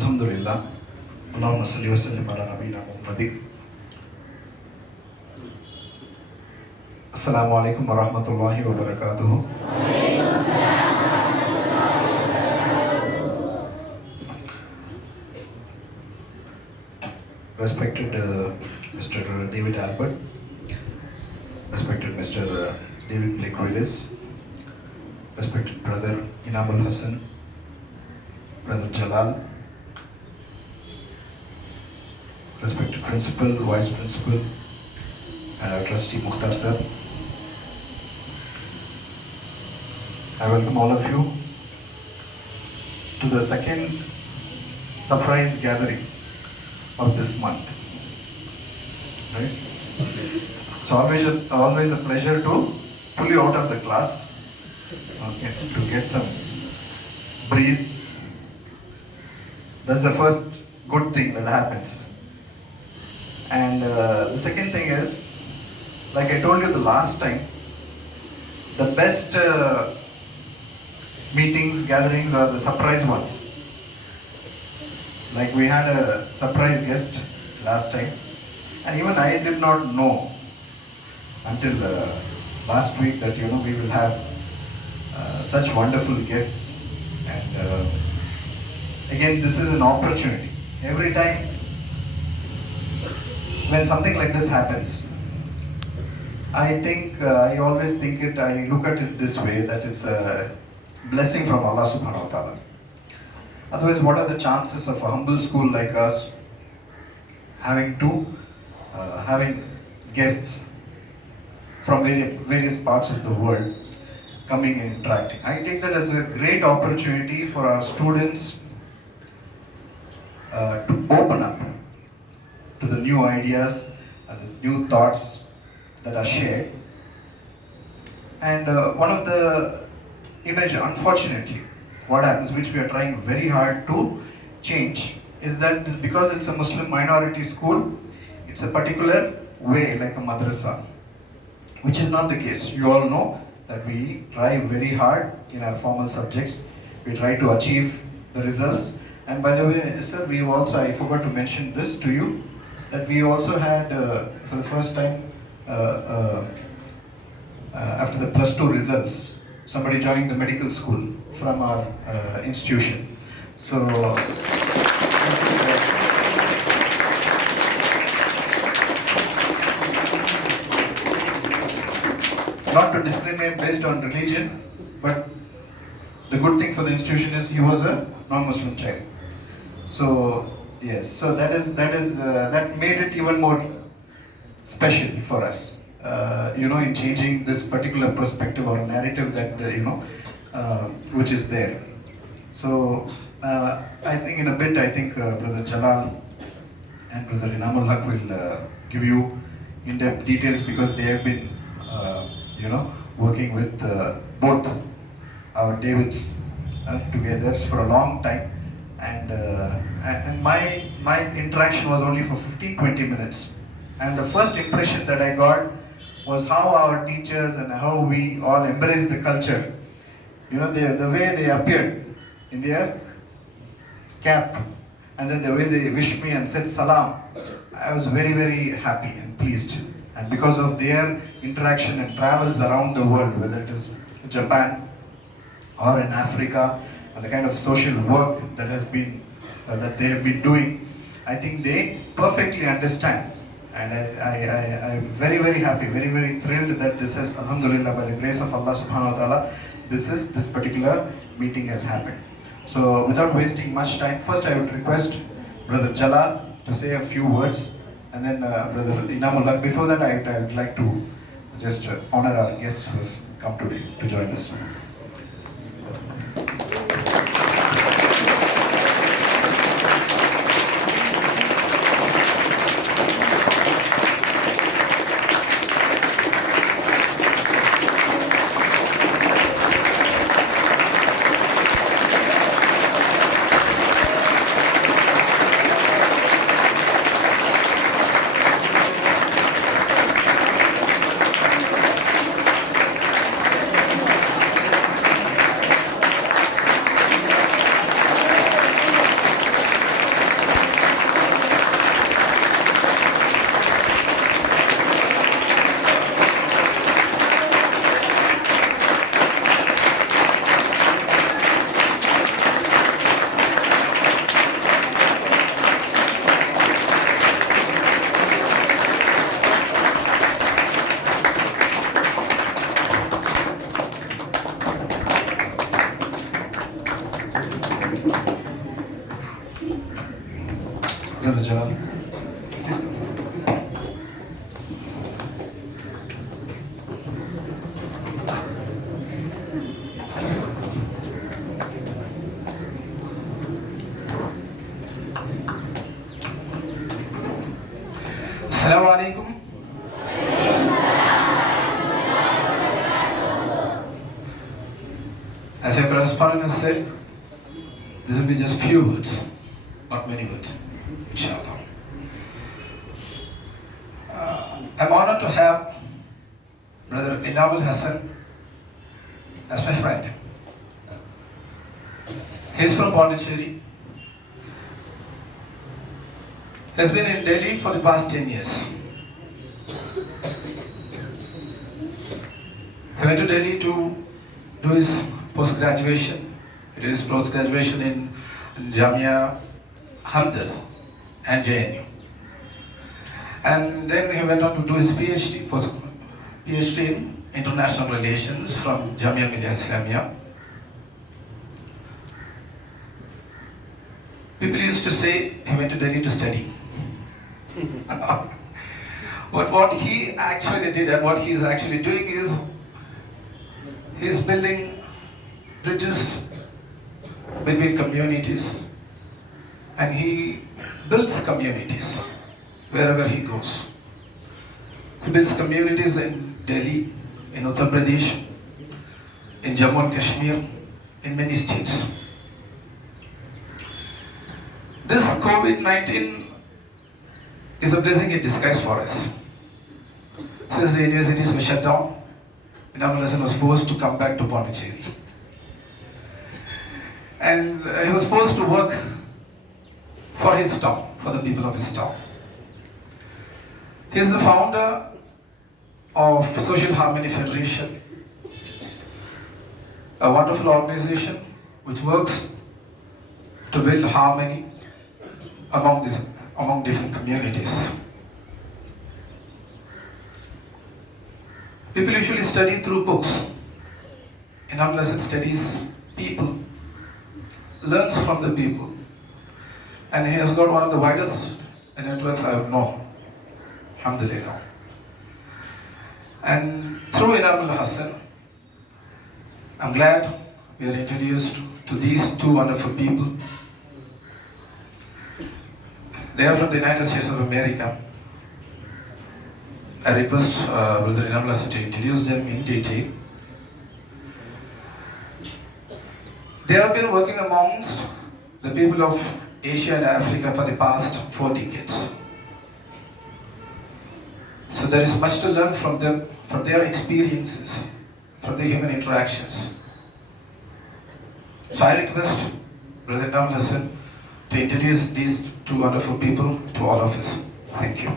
Alhamdulillah. Allahumma salli wa sallim ala nabina Muhammadin. Assalamu alaikum wa rahmatullahi wa barakatuhu. Respected Mr. David Albert, respected Mr. David Blake Willis, respected brother Inamul Hassan, brother Jalal, respected principal, vice principal, trustee Mukhtar sir. I welcome all of you to the second surprise gathering of this month. Right? It's always a pleasure to pull you out of the class, okay, to get some breeze. That's the first good thing that happens. And the second thing is, like I told you the last time, the best meetings, gatherings are the surprise ones. Like we had a surprise guest last time, and even I did not know until last week that we will have such wonderful guests. And again, this is an opportunity. Every time when something like this happens, I always I look at it this way, that it's a blessing from Allah subhanahu wa ta'ala. Otherwise, what are the chances of a humble school like us having guests from various parts of the world coming and interacting? I take that as a great opportunity for our students to open up to the new ideas and the new thoughts that are shared. And one of the image, unfortunately, what happens, which we are trying very hard to change, is that because it's a Muslim minority school, it's a particular way, like a madrasa, which is not the case. You all know that we try very hard in our formal subjects. We try to achieve the results. And by the way, sir, I forgot to mention this to you, that we also had, for the first time, after the plus 2 results, somebody joining the medical school from our institution. So, not to discriminate based on religion, but the good thing for the institution is he was a non-Muslim child. So yes, so that made it even more special for us. In changing this particular perspective or narrative that which is there. So I think in a bit, Brother Jalal and Brother Inamul Haq will give you in-depth details, because they have been working with both our Davids together for a long time, and my interaction was only for 15-20 minutes, and the first impression that I got was how our teachers and how we all embrace the culture. The way they appeared in their cap, and then the way they wished me and said salam, I was very, very happy and pleased. And because of their interaction and travels around the world, whether it is Japan or in Africa, and the kind of social work that they have been doing, I think they perfectly understand. And I am very, very happy, very, very thrilled that this is, alhamdulillah, by the grace of Allah subhanahu wa ta'ala, this particular meeting has happened. So without wasting much time, first I would request Brother Jalal to say a few words, and then Brother Inamul Haq. Before that, I would like to just honor our guests who have come today to join us. done the job. Please come. Assalamu alaikum. As your correspondent has said, this will be just few words, not many words, inshallah. I'm honored to have Brother H.Albert as my friend. He's from Pondicherry. He's been in Delhi for the past 10 years. He went to Delhi to do his post-graduation. He did his post-graduation in Jamia Hamdard and JNU. And then he went on to do his PhD in International Relations from Jamia Millia Islamia. People used to say he went to Delhi to study. But what he actually did and what he is actually doing is he's building bridges between communities, and he builds communities wherever he goes. He builds communities in Delhi, in Uttar Pradesh, in Jammu and Kashmir, in many states. This COVID-19 is a blessing in disguise for us. Since the universities were shut down, H.Albert was forced to come back to Pondicherry. And he was forced to work for his town, for the people of his town. He is the founder of Social Harmony Federation, a wonderful organization which works to build harmony among different communities. People usually study through books. H.Albert studies people, learns from the people, and he has got one of the widest networks I have known, alhamdulillah. And through H.Albert, I'm glad we are introduced to these two wonderful people. They are from the United States of America. I request Brother H.Albert to introduce them in detail. They have been working amongst the people of Asia and Africa for the past 4 decades. So there is much to learn from them, from their experiences, from the human interactions. So I request Brother H.Albert to introduce these two wonderful people to all of us. Thank you.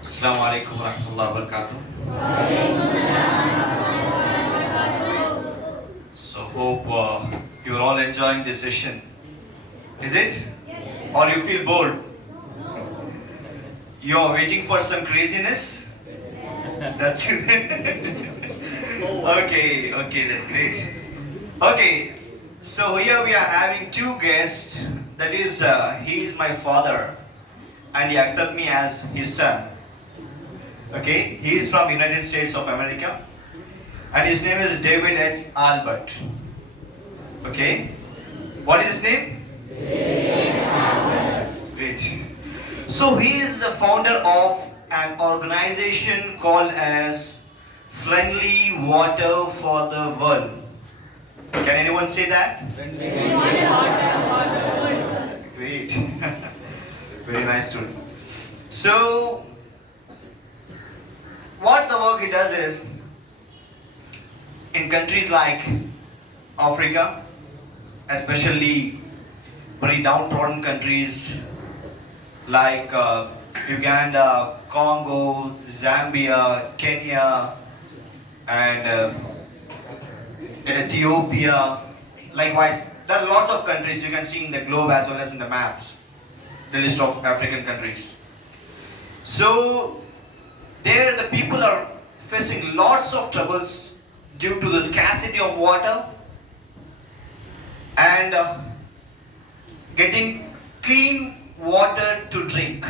Assalamu alaikum wa rahmatullahi wa barakatuh. So hope you're all enjoying this session. Is it? Yes. Or you feel bored? You're waiting for some craziness? Yes. That's it. Okay, that's great. Okay, so here we are having two guests. That is, he is my father and he accepts me as his son. Okay, he is from United States of America and his name is David H.Albert. Okay, what is his name? H.Albert. Great. So he is the founder of an organization called as Friendly Water for the World. Can anyone say that? Friendly Water for the World. Great. Very nice student. So what the work he does is, in countries like Africa, especially very downtrodden countries like Uganda, Congo, Zambia, Kenya, and Ethiopia. Likewise, there are lots of countries you can see in the globe as well as in the maps. the list of African countries. So there the people are facing lots of troubles due to the scarcity of water and getting clean water to drink.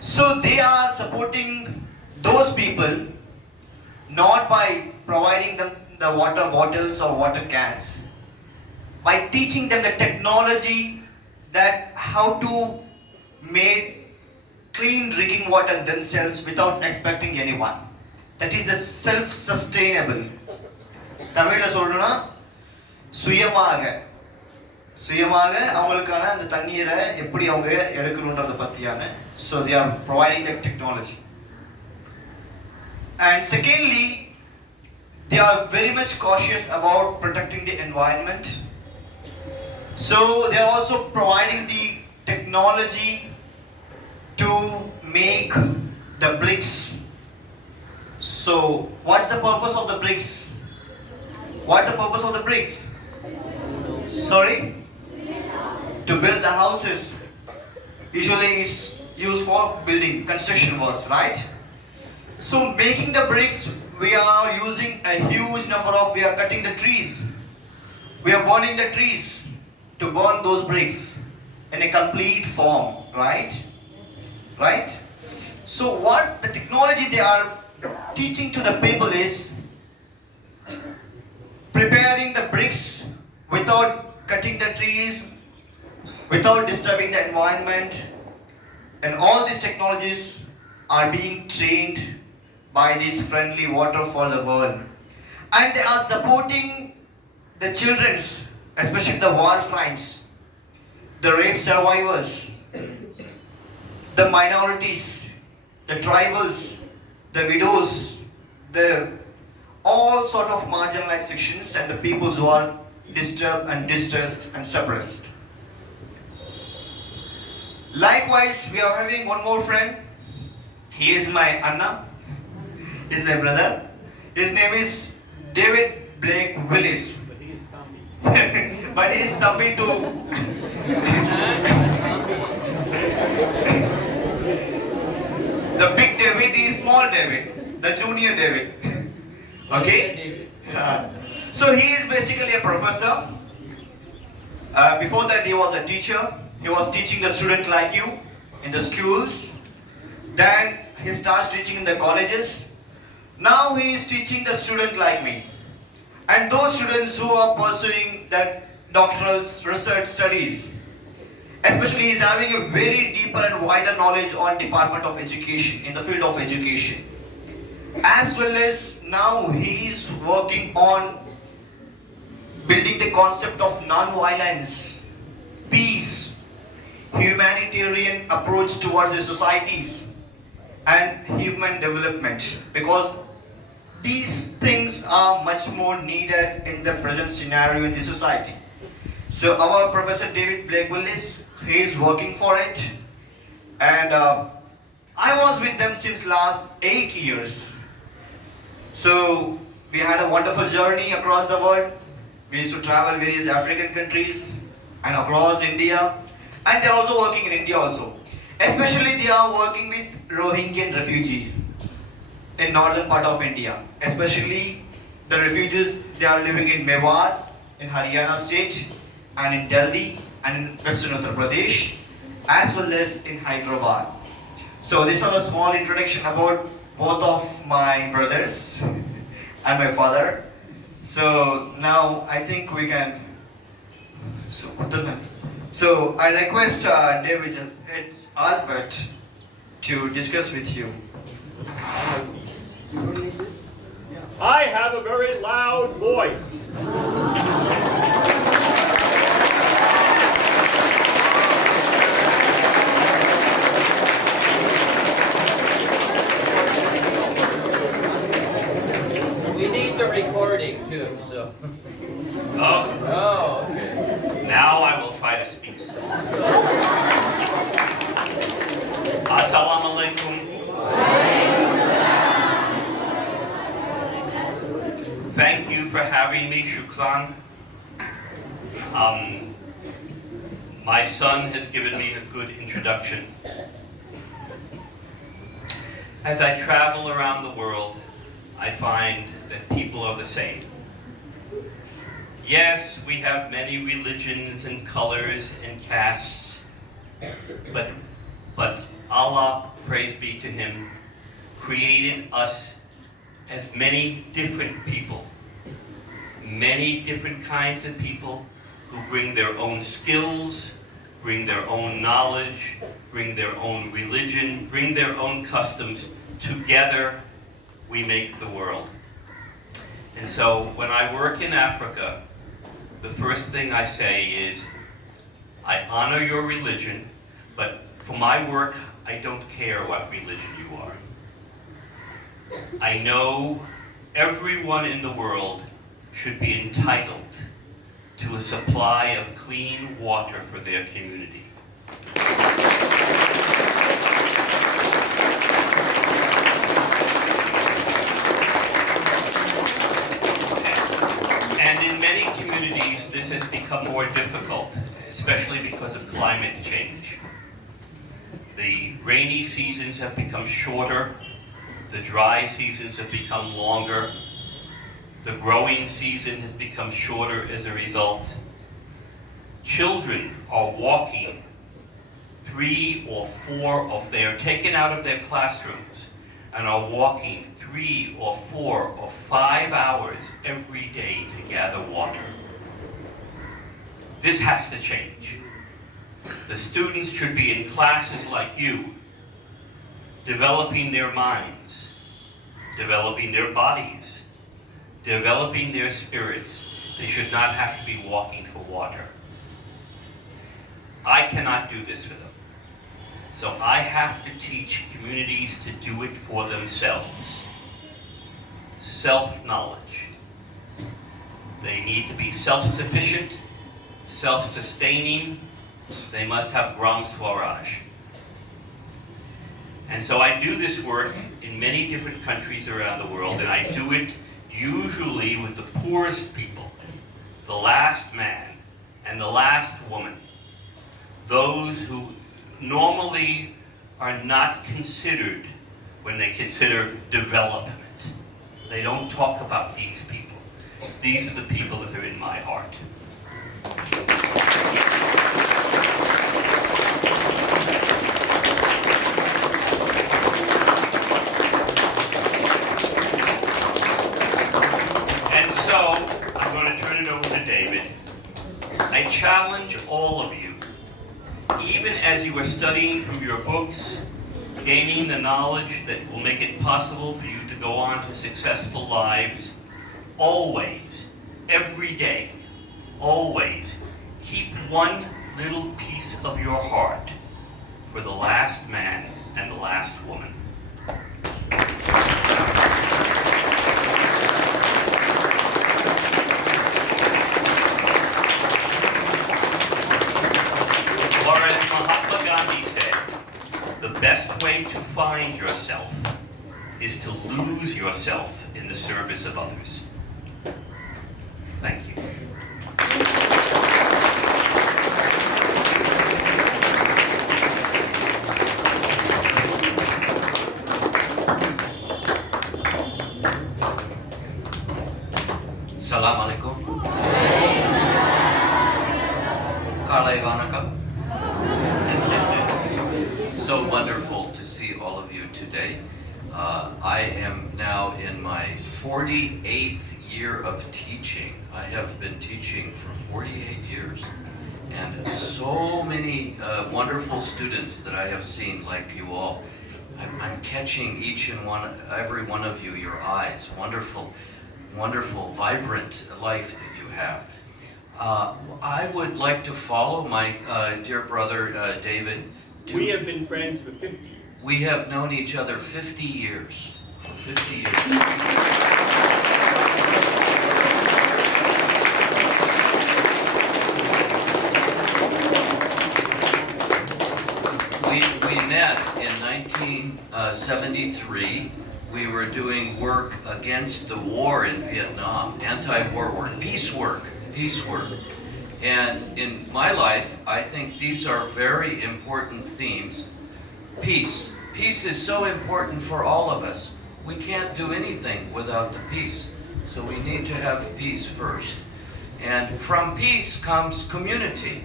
So they are supporting those people not by providing them the water bottles or water cans, by teaching them the technology that how to make clean drinking water themselves without expecting anyone. That is the self-sustainable. தமிழ்ல சொல்லணும்னா சுயமாக அவங்களுக்கான அந்த தண்ணீரை எப்படி அவங்க எடுக்கணும்ன்றத பத்தியான. So they are providing the technology. And secondly, they are very much cautious about protecting the environment. So they are also providing the technology to make the bricks. So what's the purpose of the bricks? What's the purpose of the bricks? Sorry? To build the houses. Usually it's used for building, construction works, right? So making the bricks, we are using a huge number of, we are cutting the trees. We are burning the trees to burn those bricks in a complete form, right? Right? So what the technology they are teaching to the people is preparing the bricks without cutting the trees, without disturbing the environment, and all these technologies are being trained by this friendly water for the world. And they are supporting the children, especially the war crimes, the rape survivors, the minorities, the tribals, the widows, the all sort of marginalized sections and the peoples who are disturbed and distressed and suppressed. Likewise, we are having one more friend. He is my Anna. He is my brother. His name is David Blake Willis. But he is Thambi to the big David is small David, the junior David. Okay? So he is basically a professor. Before that he was a teacher. He was teaching the student like you in the schools. Then he starts teaching in the colleges. Now he is teaching the student like me. And those students who are pursuing that doctoral research studies. Especially he is having a very deeper and wider knowledge on Department of Education, in the field of education. As well as now he is working on building the concept of non-violence, peace, humanitarian approach towards the societies and human development, because these things are much more needed in the present scenario in the society. So our Professor David Blake Willis, he is working for it, and I was with them since last 8 years. So we had a wonderful journey across the world. We used to travel various African countries and across India, and they are also working in India also. Especially they are working with Rohingya refugees in northern part of India. Especially the refugees, they are living in Mewar, in Haryana state, and in Delhi, and in Western Uttar Pradesh, as well as in Hyderabad. So this is a small introduction about both of my brothers and my father. So now I think we can. So I request David H.Albert to discuss with you. I have a very loud voice. We need the recording too, so. Oh, Oh, okay. now I will try to speak. Assalamu alaikum. Thank you for having me, Shukran. My son has given me a good introduction. As I travel around the world, I find that people are the same. Yes, we have many religions and colors and castes, but Allah, praise be to Him, created us as many different people, many different kinds of people who bring their own skills, bring their own knowledge, bring their own religion, bring their own customs. Together, we make the world. And so when I work in Africa, the first thing I say is, I honor your religion, but for my work, I don't care what religion you are. I know everyone in the world should be entitled to a supply of clean water for their community. And in many communities, this has become more difficult, especially because of climate change. The rainy seasons have become shorter, the dry seasons have become longer, the growing season has become shorter as a result. Children are walking 3 or 4 they are taken out of their classrooms and are walking 3 or 4 or 5 hours every day to gather water. This has to change. The students should be in classes like you, developing their minds, developing their bodies, developing their spirits. They should not have to be walking for water. I cannot do this for them. So I have to teach communities to do it for themselves. Self-knowledge. They need to be self-sufficient, self-sustaining. They must have Gram Swaraj. And so I do this work in many different countries around the world, and I do it usually with the poorest people, the last man and the last woman, those who normally are not considered when they consider development. They don't talk about these people. These are the people that are in my heart. I challenge all of you, even as you are studying from your books, gaining the knowledge that will make it possible for you to go on to successful lives, always, every day, always, keep one little piece of your heart for the last man and the last woman. The best way to find yourself is to lose yourself in the service of others. Thank you. Salam alaikum. Karla Ivanaka. So wonderful to see all of you today. I am now in my 48th year of teaching. I have been teaching for 48 years. And so many wonderful students that I have seen, like you all. I'm catching each and every one of you, your eyes. Wonderful, wonderful, vibrant life that you have. I would like to follow my dear brother David. We have been friends for 50 years. We have known each other 50 years. 50 years. We met in 1973. We were doing work against the war in Vietnam, anti-war work, peace work. And in my life, I think these are very important themes. Peace. Peace is so important for all of us. We can't do anything without the peace. So we need to have peace first. And from peace comes community.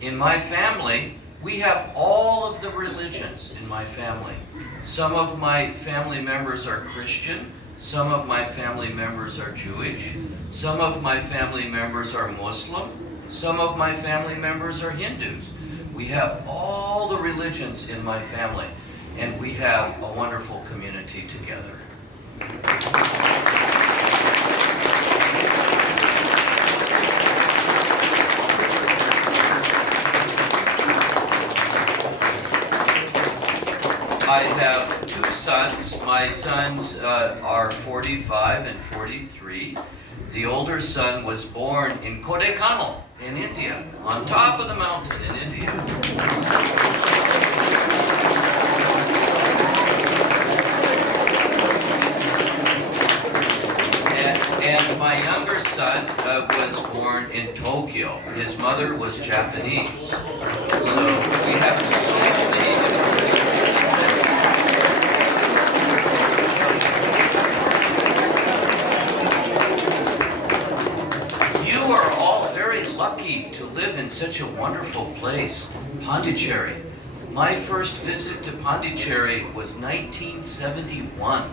In my family, we have all of the religions in my family. Some of my family members are Christian. Some of my family members are Jewish. Some of my family members are Muslim. Some of my family members are Hindus. We have all the religions in my family, and we have a wonderful community together. I have two sons. My sons are 45 and 43. The older son was born in Kodaikanal in India, on top of the mountain in India. And my younger son was born in Tokyo. His mother was Japanese. So we have so many different. You are all very lucky to live in such a wonderful place, Pondicherry. My first visit to Pondicherry was 1971,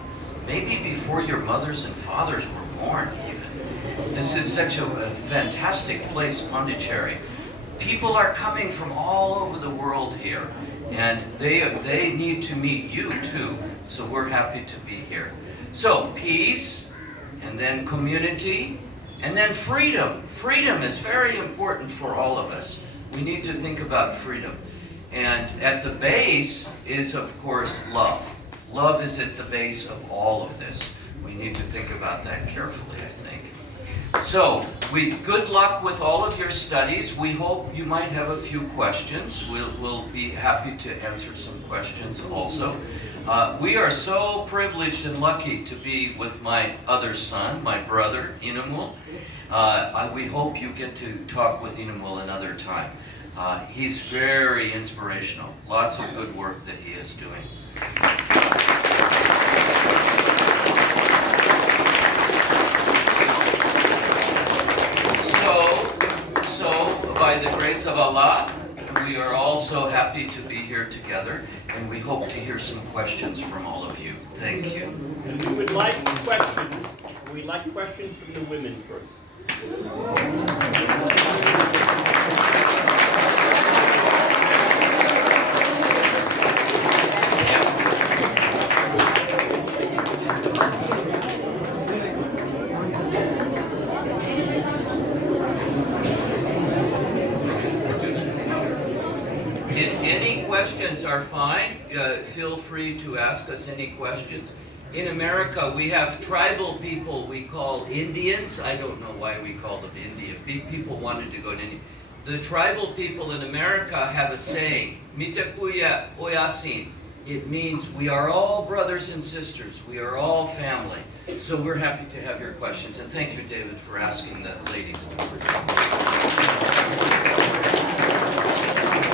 maybe before your mothers and fathers were born even. This is such a fantastic place, Pondicherry. People are coming from all over the world here, and they need to meet you too, so we're happy to be here. So, peace, and then community, and then freedom. Freedom is very important for all of us. We need to think about freedom. And at the base is, of course, love. Love is at the base of all of this. We need to think about that carefully, I think. So, good luck with all of your studies. We hope you might have a few questions. We'll be happy to answer some questions also. We are so privileged and lucky to be with my other son, my brother, Inamul. We hope you get to talk with Inamul another time. He's very inspirational. Lots of good work that he is doing. So, by the grace of Allah, we are all so happy to be here together, and we hope to hear some questions from all of you. Thank you. And we would like questions. We'd like questions from the women first. Any questions are fine. Feel free to ask us any questions. In America, we have tribal people we call Indians. I don't know why we call them Indian. People wanted to go to India. The tribal people in America have a saying, Mitakuya Oyasin. It means we are all brothers and sisters. We are all family. So we're happy to have your questions. And thank you, David, for asking the ladies.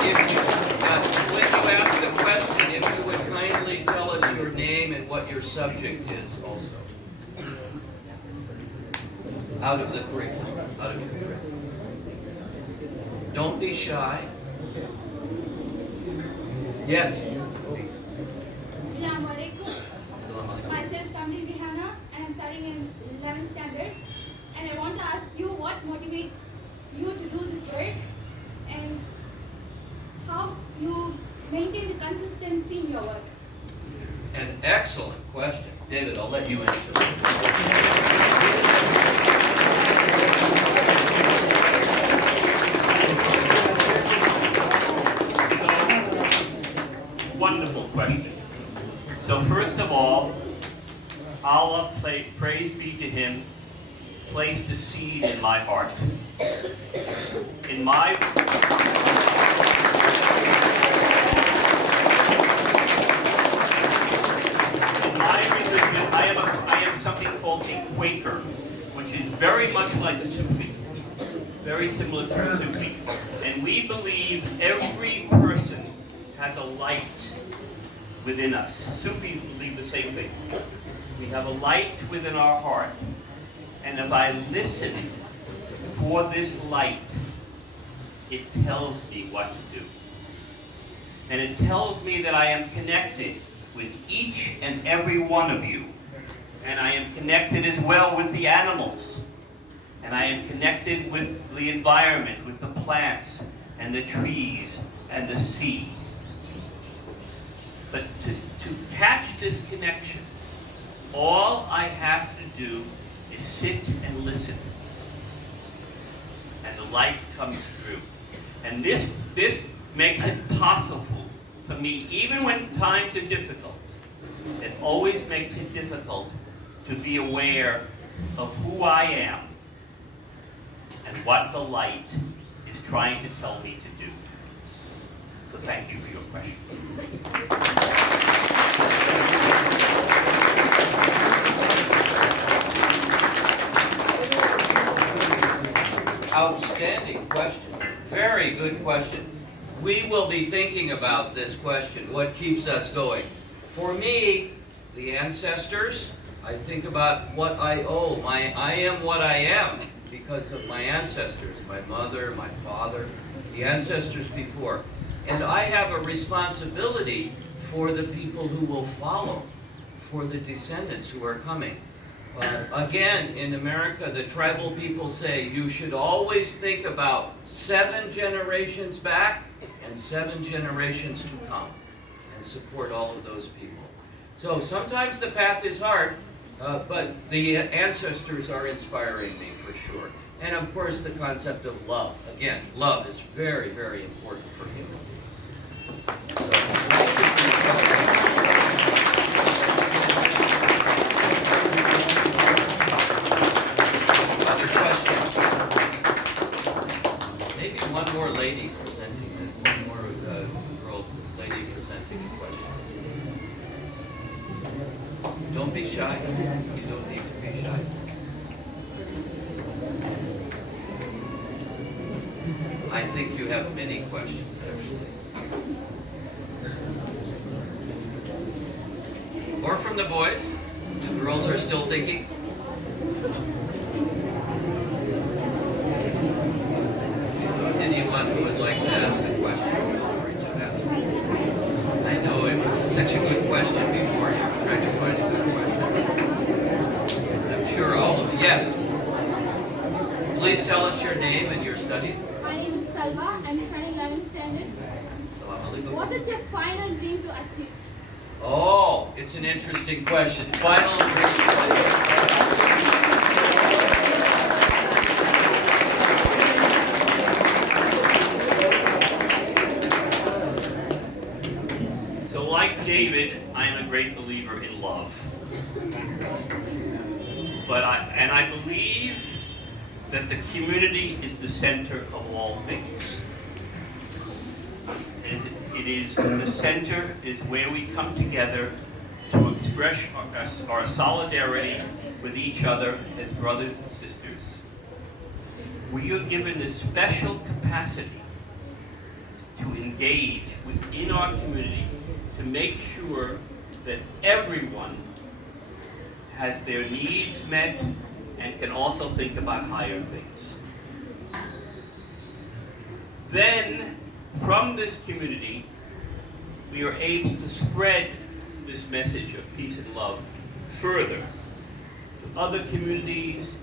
When you ask a question, if you would kindly tell us your name and what your subject is also. Out of the curriculum. Out of your curriculum. Don't be shy. Yes. Assalamu alaikum. Myself Kamli Rihana, and I'm studying in 11th standard. And I want to ask you what motivates you to do this work and how you maintain the consistency in your work. An excellent question. David, I'll let you answer that. Wonderful question. So first of all, Allah, praise be to Him, placed a seed in my heart. In my religion, I am something called a Quaker, which is very much like a Sufi, very similar to believe every person has a light within us. Sufis believe the same thing. We have a light within our heart. And if I listen for this light, it tells me what to do. And it tells me that I am connected with each and every one of you. And I am connected as well with the animals. And I am connected with the environment, with the plants and the trees and the sea. But to catch this connection, all I have to do is sit and listen. And the light comes through. And this makes it possible for me, even when times are difficult, it always makes it difficult to be aware of who I am and what the light is trying to tell me to do. So thank you for your question. Outstanding question. Very good question. We will be thinking about this question, what keeps us going. For me, the ancestors, I think about what I owe. I am what I am because of my ancestors, my mother, my father, the ancestors before. And I have a responsibility for the people who will follow, for the descendants who are coming. Again, in America, the tribal people say you should always think about 7 generations back and 7 generations to come, and support all of those people. So sometimes the path is hard, but the ancestors are inspiring me for sure. And of course the concept of love. Again, love is very, very important for human beings. Other questions? Maybe one more lady presenting, one more lady presenting a question. Don't be shy. You don't need to be shy. I think you have many questions, actually. Or from the boys. The girls are still thinking. So anyone who would like to ask a question, feel free to ask. I know it was such a good question before. You were trying to find a good question. I'm sure all of you. Yes. Please tell us your name and your studies. My name is Salva. I'm studying 11th standard. What is your final dream to achieve? Oh, it's an interesting question. Final dream. So like David, I am a great believer in love. But I believe that the community is the center of all things. It is the center, is where we come together to express our solidarity with each other as brothers and sisters. We are given this special capacity to engage within our community to make sure that everyone has their needs met and can also think about higher things. Then, from this community, we are able to spread this message of peace and love further to other communities,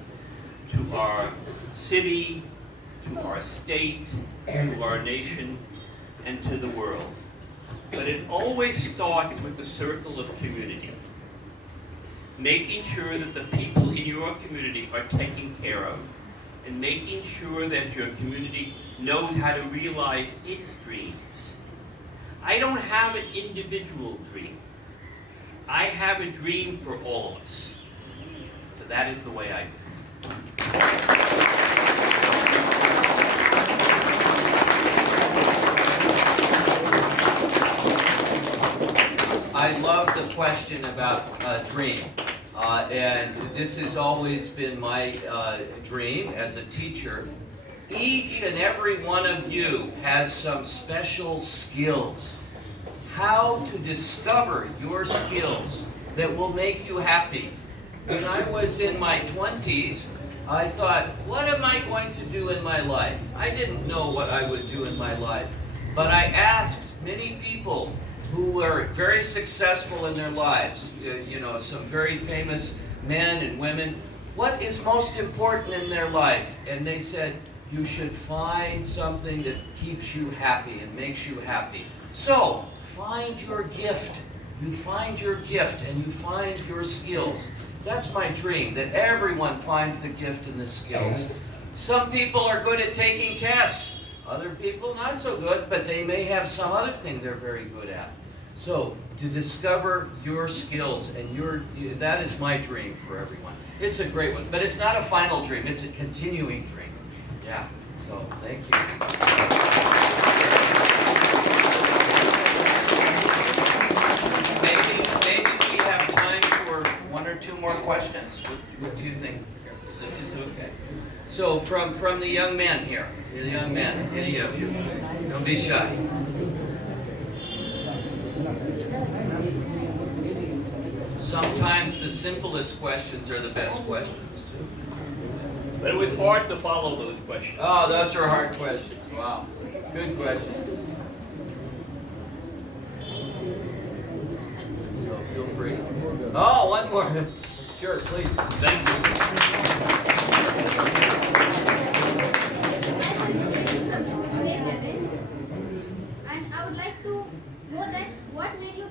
to our city, to our state, to our nation, and to the world. But it always starts with the circle of community. Making sure that the people in your community are taken care of, and making sure that your community knows how to realize its dreams. I don't have an individual dream. I have a dream for all of us. So that is the way I I love the question about dream. And this has always been my dream as a teacher, Each and every one of you has some special skills. How to discover your skills that will make you happy. When I was in my 20s, I thought, what am I going to do in my life? I didn't know what I would do in my life. But I asked many people who were very successful in their lives, you know, some very famous men and women, what is most important in their life? And they said, you should find something that keeps you happy and makes you happy. So, find your gift. You find your gift and you find your skills. That's my dream, that everyone finds the gift and the skills. Some people are good at taking tests. Other people not so good, but they may have some other thing they're very good at. So, to discover your skills, and that is my dream for everyone. It's a great one, but it's not a final dream, it's a continuing dream. Yeah, so thank you. Maybe we have time for one or two more questions. What do you think? Is it okay? So from the young men here, the young men, any of you, don't be shy. Sometimes the simplest questions are the best questions too. But it was hard to follow those questions. Oh, those are hard questions. Wow. Good questions. So feel free. Oh, one more. Sure, please. Thank you. And I would like to know that what made you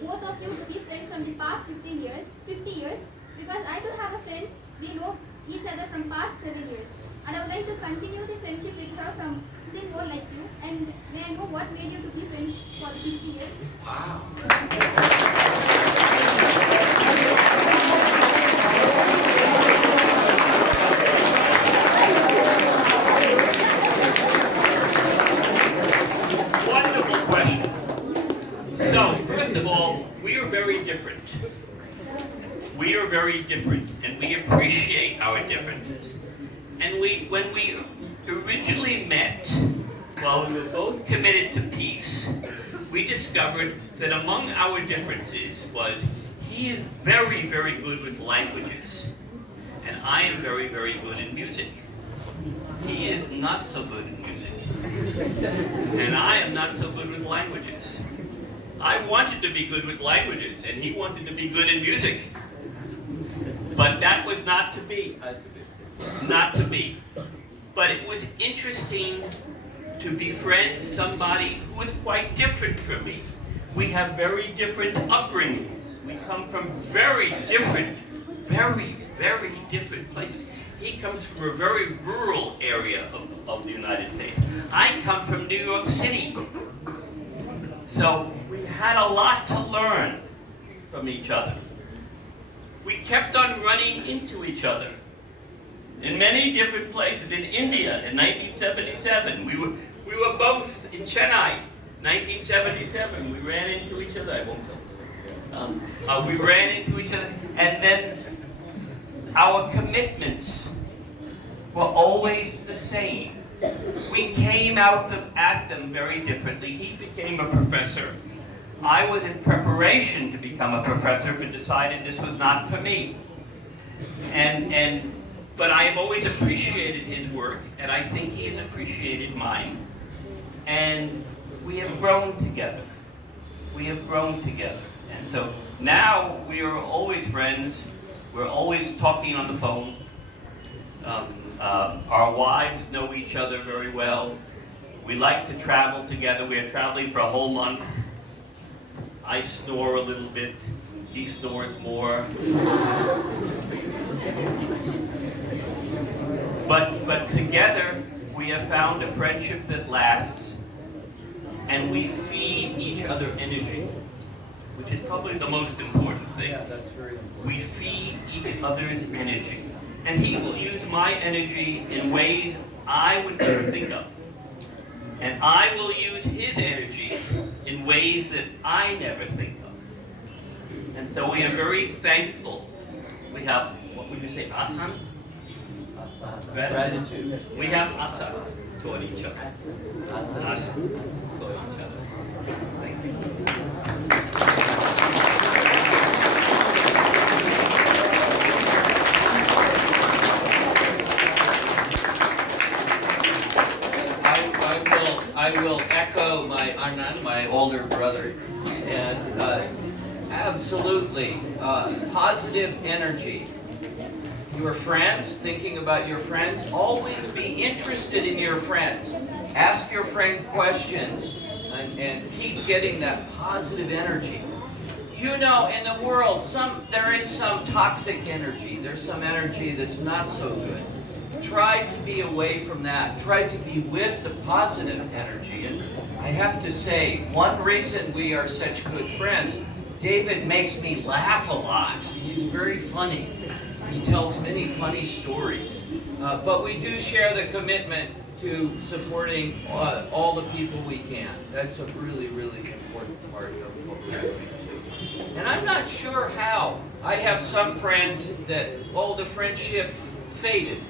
both of you to be friends from the past 50 years, because I do have a friend, we know each other from past 7 years. And I would like to continue the friendship with her from still more like you. And may I know what made you to be friends for the 50 years? Wow. Wonderful question. So, first of all, we are very different. We are very different, and we appreciate our differences. And when we originally met, while we were both committed to peace, we discovered that among our differences was he is very, very good with languages, and I am very, very good in music. He is not so good in music, and I am not so good with languages. I wanted to be good with languages, and he wanted to be good in music. But that was not to be. Not to be. But it was interesting to befriend somebody who was quite different from me. We have very different upbringings. We come from very different places. He comes from a very rural area of the United States. I come from New York City. So we had a lot to learn from each other. We kept on running into each other in many different places. In India in 1977, we were both in Chennai. 1977, we ran into each other. I won't tell. We ran into each other, and then our commitments were always the same. We came out at them very differently. He became a professor. I was in preparation to become a professor, but decided this was not for me. But I have always appreciated his work, and I think he has appreciated mine. And we have grown together. We have grown together. And so now we are always friends. We're always talking on the phone. Our wives know each other very well. We like to travel together. We are traveling for a whole month. I snore a little bit. He snores more. But together, we have found a friendship that lasts, and we feed each other energy, which is probably the most important thing. Yeah, that's very important. We feed each other's energy. And he will use my energy in ways I would never think of. And I will use his energies in ways that I never think of. And so we are very thankful. We have, what would you say, Asan? Gratitude. We have asa toward each other. Asa toward each other. Thank you. I will echo my Arnan, my older brother, and absolutely positive energy. Your friends, thinking about your friends, always be interested in your friends. Ask your friend questions and keep getting that positive energy. You know, in the world, there is some toxic energy. There's some energy that's not so good. Try to be away from that. Try to be with the positive energy. And I have to say, one reason we are such good friends, David makes me laugh a lot. He's very funny. He tells many funny stories. But we do share the commitment to supporting all the people we can. That's a really, really important part of what we're doing too. And I'm not sure how. I have some friends that, the friendship faded,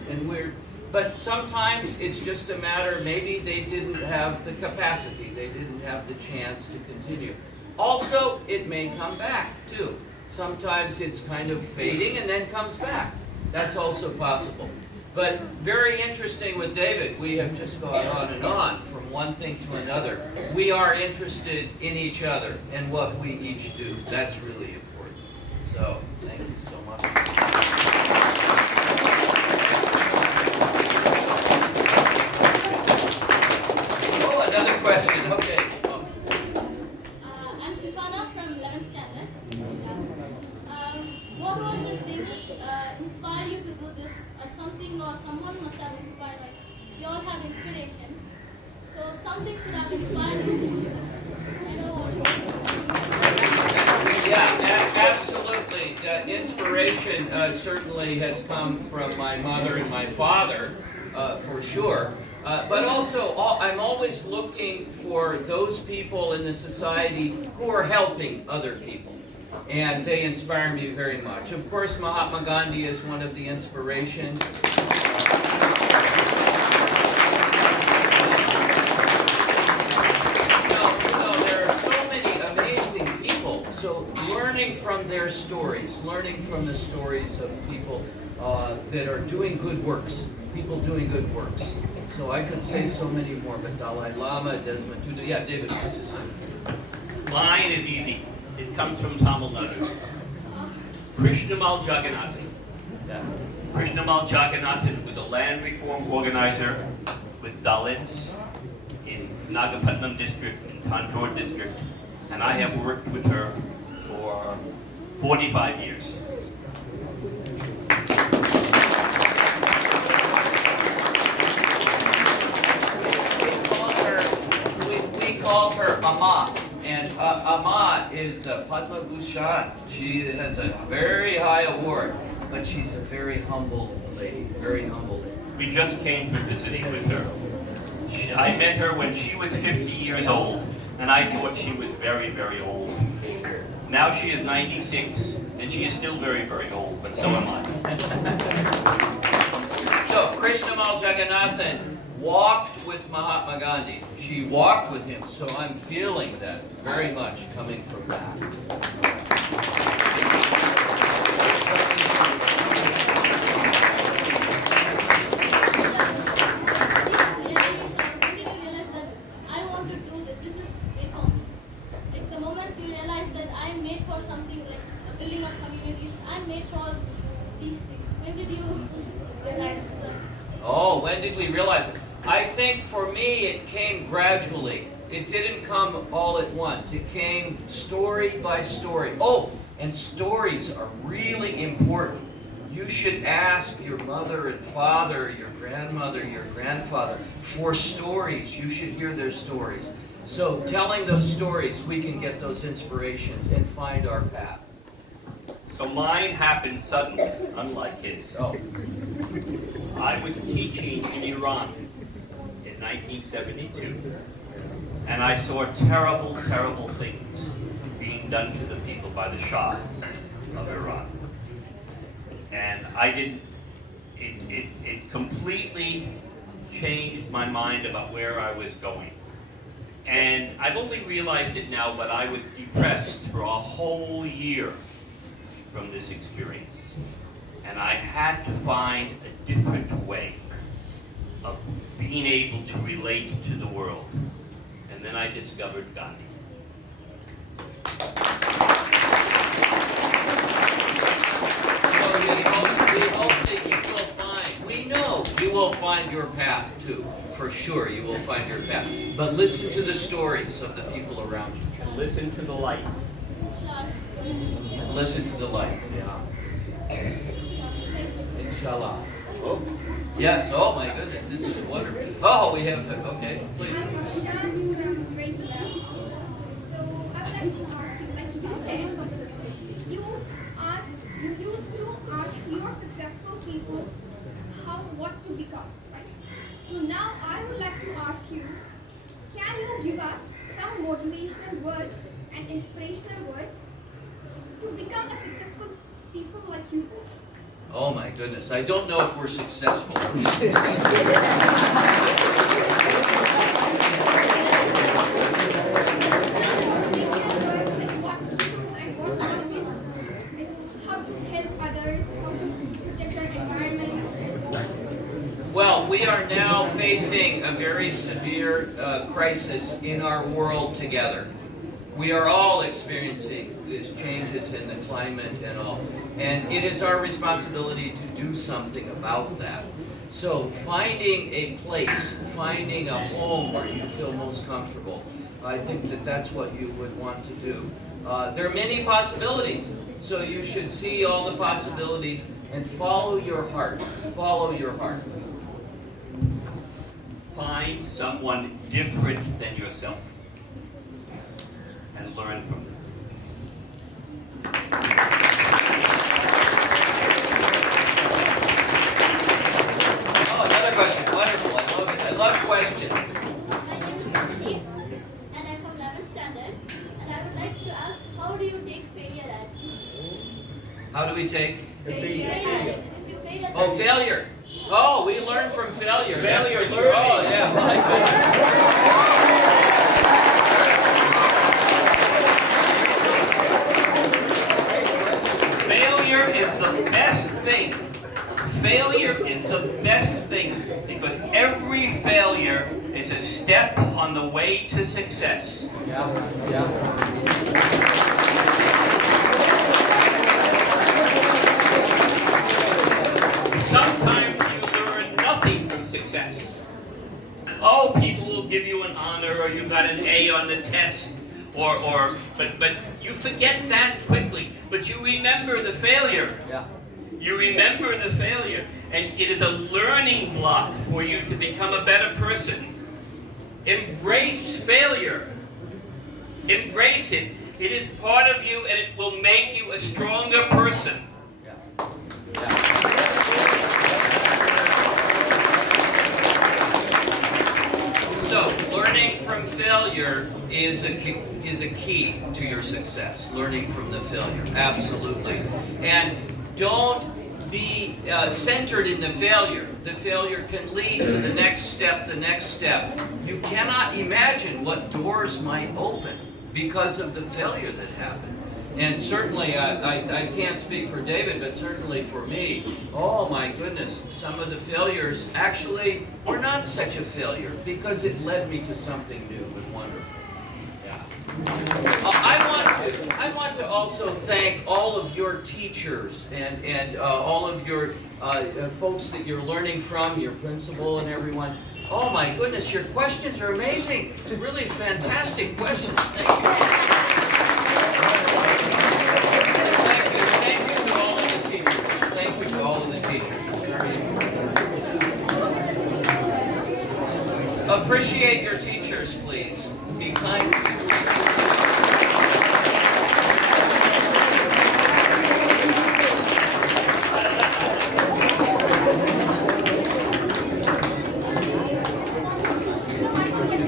but sometimes it's just a matter, maybe they didn't have the capacity, they didn't have the chance to continue. Also, it may come back too. Sometimes it's kind of fading and then comes back. That's also possible. But very interesting with David, we have just gone on and on from one thing to another. We are interested in each other and what we each do. That's really important. So, thank you so much. Question, okay. I'm Shifana from 11th standard. What was the thing inspired you to do this? Something or someone must have inspired, like you all have inspiration. So something should have inspired you to do this. I know what it is. Yeah, absolutely. Inspiration certainly has come from my mother and my father, for sure. But also, I'm always looking for those people in the society who are helping other people. And they inspire me very much. Of course, Mahatma Gandhi is one of the inspirations. There are so many amazing people. So learning from their stories, learning from the stories of people that are doing good works. People doing good works. So I could say so many more, but Dalai Lama, Desmond Tutu, yeah, David, this is... Mine is easy. It comes from Tamil Nadu. Krishnamal Jagannathan. Yeah. Krishnamal Jagannathan was a land reform organizer with Dalits in Nagapatnam district, in Tanjore district, and I have worked with her for 45 years. Called her Amma, and Amma is Padma Bhushan. She has a very high award, but she's a very humble lady, very humble. We just came for visiting with her. I met her when she was 50 years old, and I thought she was very, very old. Now she is 96, and she is still very, very old, but so am I. So, Krishnamal Jagannathan walked with Mahatma Gandhi. She walked with him, so I'm feeling that very much coming from that. When did you realize that I want to do this? This is made for me. Like the moment you realize that I'm made for something like building up communities, I'm made for these things. When did you realize that? Oh, when did we realize it? I think for me it came gradually. It didn't come all at once. It came story by story. Oh, and stories are really important. You should ask your mother and father, your grandmother, your grandfather for stories. You should hear their stories. So telling those stories, we can get those inspirations and find our path. So mine happened suddenly, unlike his. Oh. I was teaching in Iran in 1972, and I saw terrible, terrible things being done to the people by the Shah of Iran. And I didn't it completely changed my mind about where I was going. And I've only realized it now, but I was depressed for a whole year from this experience. And I had to find a different way of being able to relate to the world. And then I discovered Gandhi. So we hope that you will find, we know you will find your path too. For sure, you will find your path. But listen to the stories of the people around you. And listen to the light. Listen to the light. Yeah. Inshallah. Oh. Yes. Oh my goodness, this is wonderful. Oh, we have. Okay, please. So I would like to ask you, like you said, you used to ask your successful people what to become, right? So now I would like to ask you, can you give us some motivational words and inspirational words to become a successful people like you both? Oh my goodness, I don't know if we're successful. Well, we are now facing a very severe crisis in our world together. We are all experiencing these changes in the climate and all. And it is our responsibility to do something about that. So finding a place, finding a home where you feel most comfortable, I think that that's what you would want to do. There are many possibilities, so you should see all the possibilities and follow your heart. Follow your heart. Find someone different than yourself and learn from them. Oh, another question. Wonderful. I love it. I love questions. My name is Ashley, and I'm from 11th standard. And I would like to ask, how do you take failure as? How do we take? Failure. If you fail at Oh, failure. Oh, we learn from failure. That's Failure for sure. Oh, learning. yeah. My goodness. Failure is the best thing. Failure is the best thing because every failure is a step on the way to success. Yeah, yeah. Sometimes you learn nothing from success. Oh, people will give you an honor or you got an A on the test but you forget that quickly. But you remember the failure. Yeah. You remember the failure, and it is a learning block for you to become a better person. Embrace failure. Embrace it. It is part of you, and it will make you a stronger person. Yeah. Yeah. So, learning from failure is a key to your success. Learning from the failure, absolutely. And don't be centered in the failure. The failure can lead to the next step, the next step. You cannot imagine what doors might open because of the failure that happened. And certainly, I can't speak for David, but certainly for me, oh my goodness, some of the failures actually were not such a failure because it led me to something new and wonderful. Yeah. I want to also thank all of your teachers and all of your folks that you're learning from, your principal and everyone. Oh my goodness, your questions are amazing. Really fantastic questions. Thank you. Thank you to all of the teachers. Thank you to all of the teachers. Very important. Appreciate your teachers, please. Be kind to your teachers.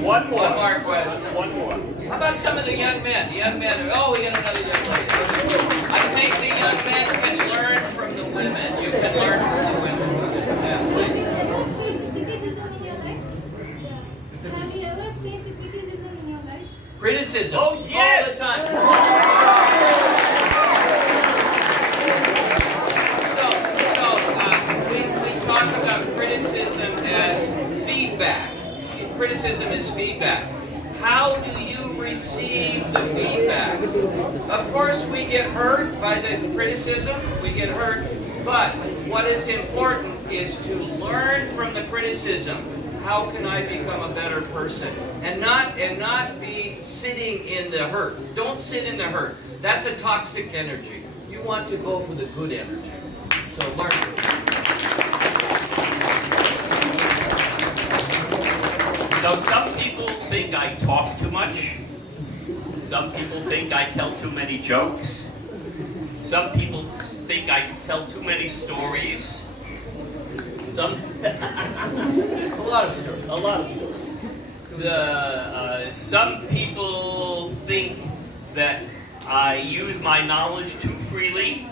One more question. One more. How about some of the young men? The young men. Oh, we got another young lady. I think the young men can learn from the women. You can learn from the women. Criticism. Oh, yes! All the time. We talk about criticism as feedback. Criticism is feedback. How do you receive the feedback? Of course, we get hurt by the criticism. We get hurt. But what is important is to learn from the criticism. How can I become a better person? And not be sitting in the hurt. Don't sit in the hurt. That's a toxic energy. You want to go for the good energy. So learn. So some people think I talk too much. Some people think I tell too many jokes. Some people think I tell too many stories. Some A lot of stories. a lot of some people think that I use my knowledge too freely.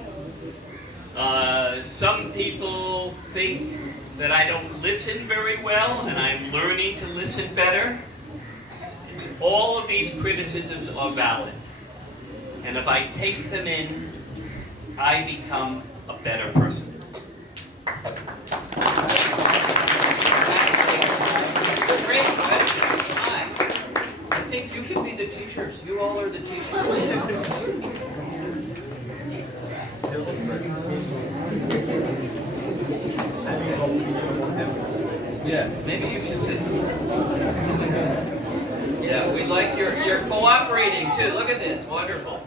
Some people think that I don't listen very well, and I'm learning to listen better. All of these criticisms are valid. And if I take them in, I become a better person. Great question. I think you can be the teachers. You all are the teachers. Yeah, maybe you should sit. Yeah, we like you're cooperating too. Look at this. Wonderful.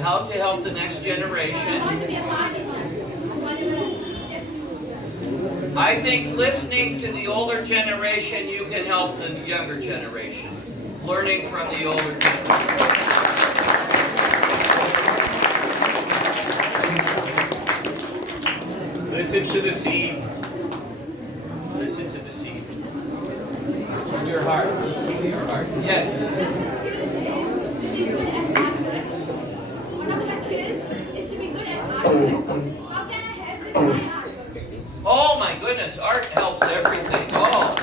How to help the next generation. I think listening to the older generation, you can help the younger generation. Learning from the older generation. Listen to the seed. Listen to the seed. In your heart. Listen to your heart. Yes. Oh my goodness, art helps everything. Oh,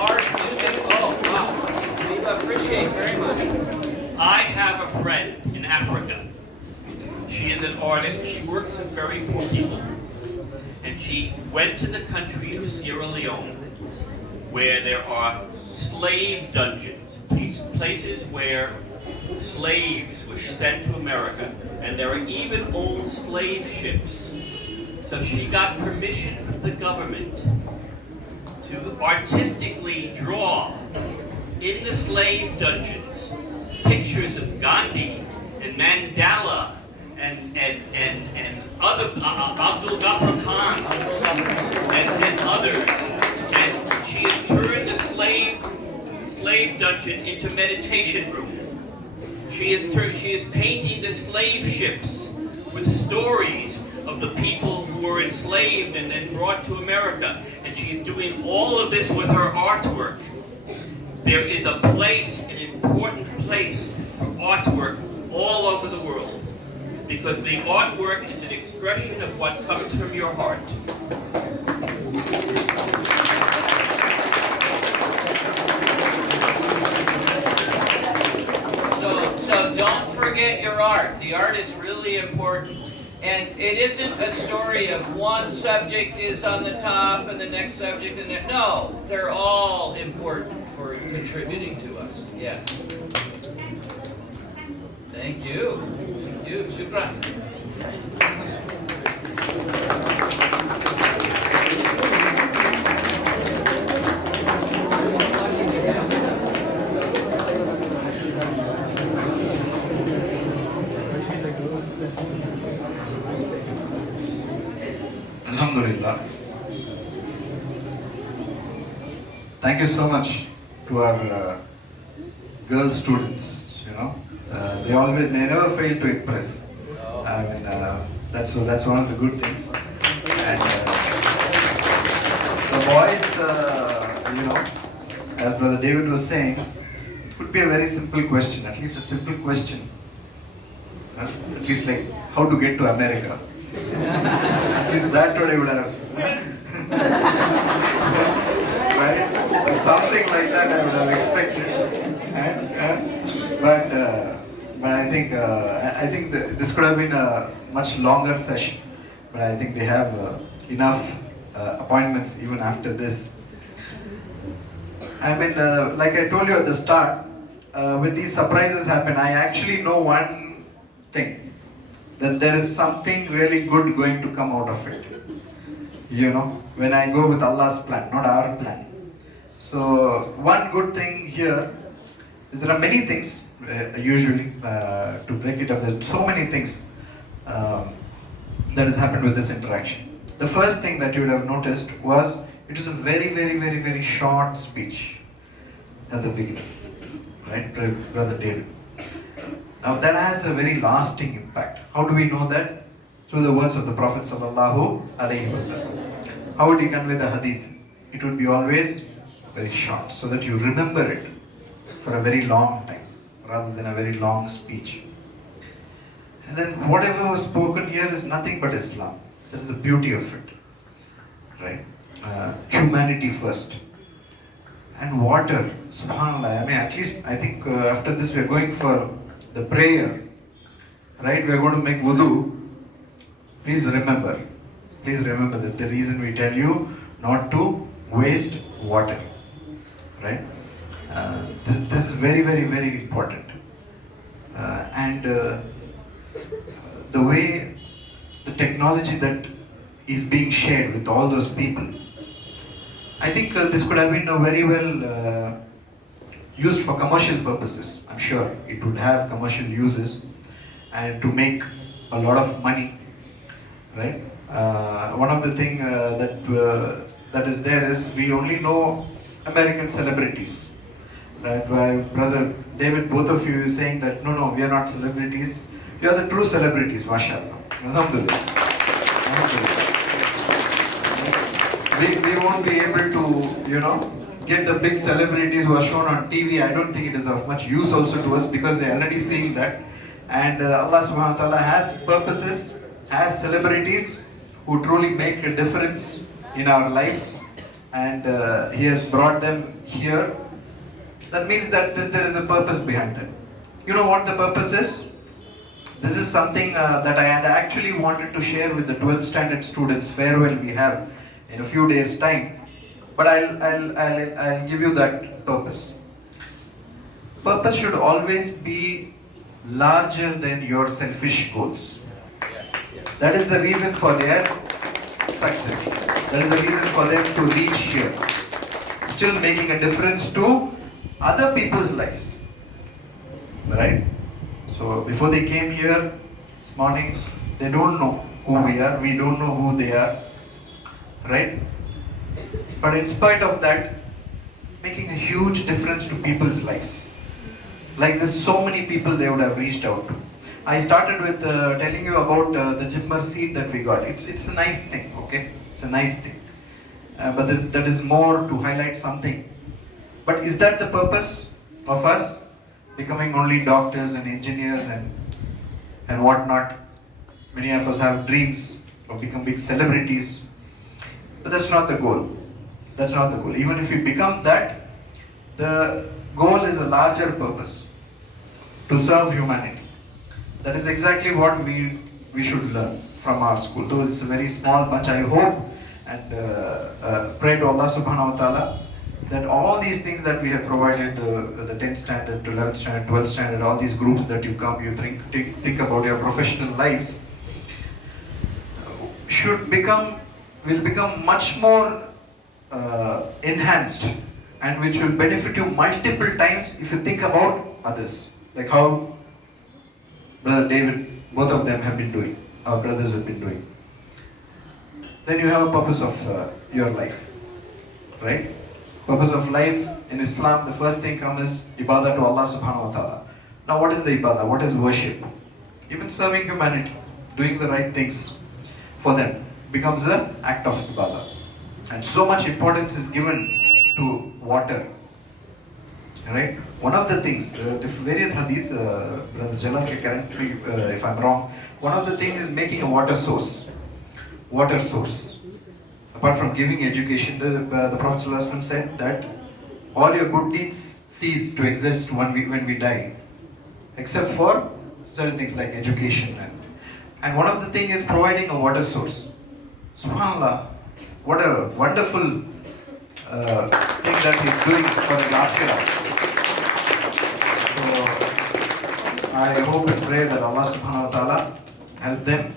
art, music, oh wow. We appreciate very much. I have a friend in Africa. She is an artist. She works with very poor people. And she went to the country of Sierra Leone, where there are slave dungeons, places where slaves were sent to America, and there are even old slave ships. So she got permission from the government to artistically draw in the slave dungeons pictures of Gandhi and Mandela and other Abdul Ghaffar Khan and others. And she has turned the slave dungeon into meditation room. She is painting the slave ships with stories of the people who were enslaved and then brought to America. And she's doing all of this with her artwork. There is a place, an important place for artwork all over the world. Because the artwork is an expression of what comes from your heart. So don't forget your art. The art is really important. And it isn't a story of one subject is on the top and the next subject and that. No, they're all important for contributing to us. Yes. Thank you. Thank you. Shukran. Alhamdulillah. Thank you so much to our girl students. You know, they never fail to impress. I mean, that's one of the good things. And the boys, you know, as Brother David was saying, it could be a very simple question, at least a simple question. At least like how to get to America. At least that what I would have. Right? So something like that I would have expected. But I think this could have been a much longer session. But I think they have enough appointments even after this. I mean, like I told you at the start, when these surprises happen, I actually know one thing, that there is something really good going to come out of it. You know, when I go with Allah's plan, not our plan. So, one good thing here is there are many things, usually, to break it up, there are so many things that has happened with this interaction. The first thing that you would have noticed was, it was a very short speech at the beginning, right, Brother David. Now that has a very lasting impact. How do we know that? Through the words of the Prophet sallallahu alaihi wasallam. How would he convey the hadith? It would be always very short, so that you remember it for a very long time, rather than a very long speech. And then whatever was spoken here is nothing but Islam. That is the beauty of it, right? Humanity first. And water, subhanAllah. I mean, at least I think after this we are going for the prayer, right? We are going to make wudu. Please remember that the reason we tell you not to waste water, right? This is very important. And the way the technology that is being shared with all those people, I think this could have been very well used for commercial purposes. I'm sure it would have commercial uses and to make a lot of money, right? One of the thing that is there is we only know American celebrities, right? Brother David, both of you saying that no, we are not celebrities. You are the true celebrities, mashallah. Alhamdulillah. We won't be able to, get the big celebrities who are shown on TV. I don't think it is of much use also to us, because they're already seeing that. And Allah subhanahu wa ta'ala has purposes, has celebrities who truly make a difference in our lives. And He has brought them here. That means that there is a purpose behind them. You know what the purpose is? This is something that I had actually wanted to share with the 12th standard students farewell we have in a few days' time. But I'll give you that purpose. Purpose should always be larger than your selfish goals. That is the reason for their success. That is the reason for them to reach here. Still making a difference to other people's lives. Right? So before they came here this morning, they don't know who we are. We don't know who they are. Right? But in spite of that, making a huge difference to people's lives. Like this, so many people they would have reached out to. I started with telling you about the Jimmer seed that we got. It's a nice thing, okay? It's a nice thing. But that is more to highlight something. But is that the purpose of us? Becoming only doctors and engineers and whatnot. Many of us have dreams of becoming big celebrities. But that's not the goal. That's not the goal. Even if we become that, the goal is a larger purpose. To serve humanity. That is exactly what we should learn from our school. Though it's a very small bunch, I hope and pray to Allah subhanahu wa ta'ala that all these things that we have provided, the 10th standard, 11th standard, 12th standard, all these groups that you come, you think about your professional lives, will become much more enhanced, and which will benefit you multiple times if you think about others. Like how Brother David, both of them have been doing, our brothers have been doing. Then you have a purpose of your life, right? Purpose of life in Islam, the first thing comes is ibadah to Allah subhanahu wa ta'ala. Now what is the ibadah? What is worship? Even serving humanity, doing the right things for them becomes an act of ibadah. And so much importance is given to water. Right? One of the things, various hadiths, Brother Jalal can correct me if I'm wrong. One of the things is making a water source. Water source. Apart from giving education, the Prophet ﷺ said that all your good deeds cease to exist when we die, except for certain things like education. And one of the things is providing a water source. SubhanAllah, what a wonderful thing that he's doing for his akhirah. So I hope and pray that Allah subhanahu wa ta'ala help them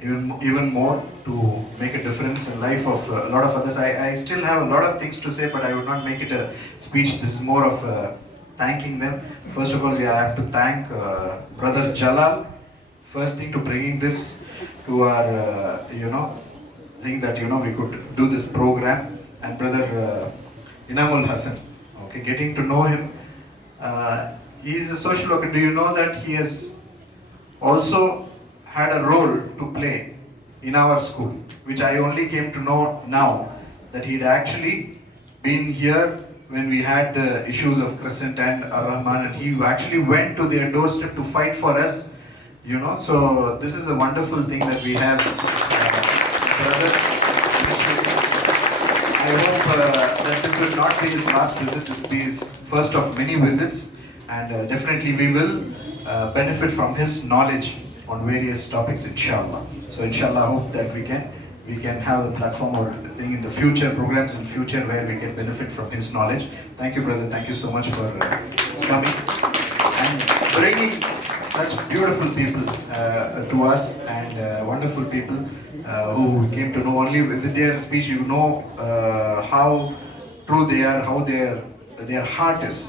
even more to make a difference in life of a lot of others. I still have a lot of things to say, but I would not make it a speech. This is more of thanking them. First of all, we have to thank Brother Jalal, first thing, to bringing this to our, thing that, we could do this program. And Brother Inamul Hassan, okay, getting to know him. He is a social worker. Do you know that he has also had a role to play in our school, which I only came to know now, that he'd actually been here when we had the issues of Crescent and Ar-Rahmaan, and he actually went to their doorstep to fight for us, So this is a wonderful thing that we have, brother. I hope that this will not be his last visit. This will be his first of many visits, and definitely we will benefit from his knowledge on various topics, inshallah. So inshallah, I hope that we can have a platform or thing in the future, programs in future where we can benefit from his knowledge. Thank you, brother. Thank you so much for coming and bringing such beautiful people to us, and wonderful people who came to know only with their speech. How true they are, how their heart is.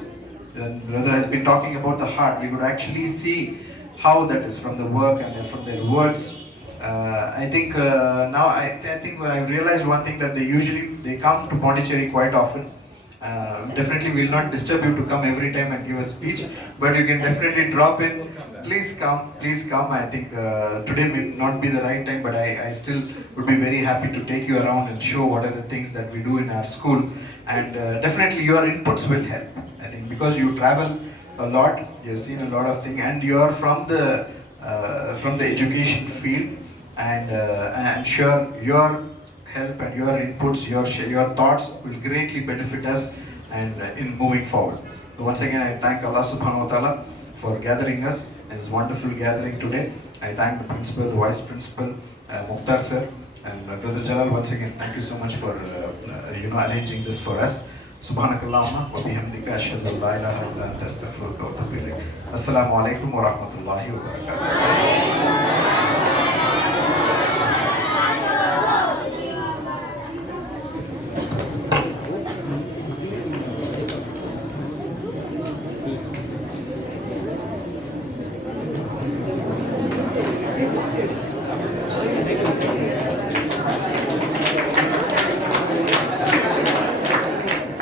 And brother has been talking about the heart. We could actually see how that is from the work and then from their words. I think now I think I realized one thing, that they come to Pondicherry quite often. Definitely we will not disturb you to come every time and give a speech, but you can definitely drop in. Please come. I think today may not be the right time, but I still would be very happy to take you around and show what are the things that we do in our school. And definitely your inputs will help. I think because you travel a lot, you've seen a lot of things, and you are from the education field, and I'm sure your help and your inputs, your thoughts will greatly benefit us and in moving forward. So once again, I thank Allah subhanahu wa ta'ala for gathering us in this wonderful gathering today. I thank the principal, the vice principal, Mukhtar sir, and Brother Jalal. Once again, thank you so much for arranging this for us. Subhanakallahumma wa bihamdika ashhadu an la ilaha illa anta astaghfiruka wa atubu ilaik. Assalamu alaikum wa rahmatullahi wa barakatuh.